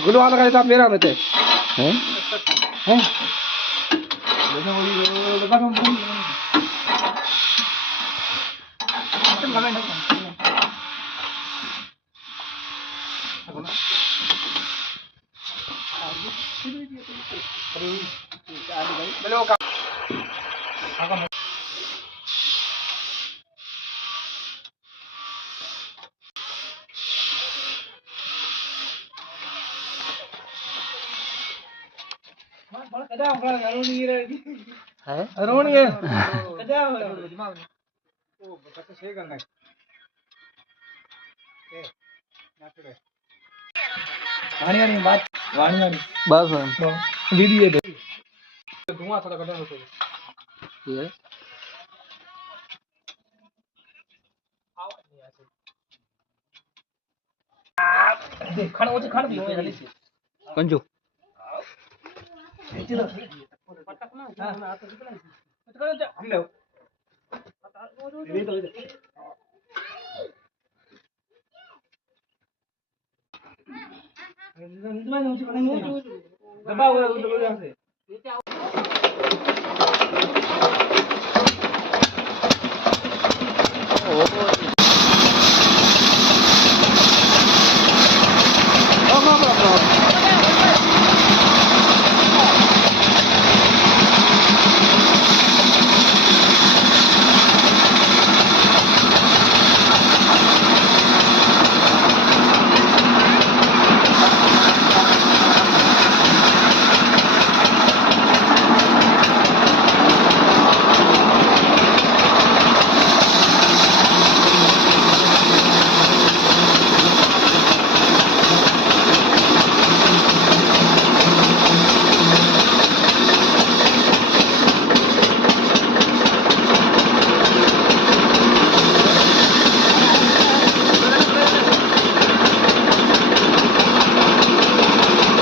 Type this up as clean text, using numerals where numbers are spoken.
गुलवाला का हिसाब मेरा में थे हैं हैं बस दीदी है धुआं थोड़ा कटा होता है देख खाना वो खाना भी जल्दी से कंजू पटक ना हां तो निकल हम ले दबाओ उधर से ओ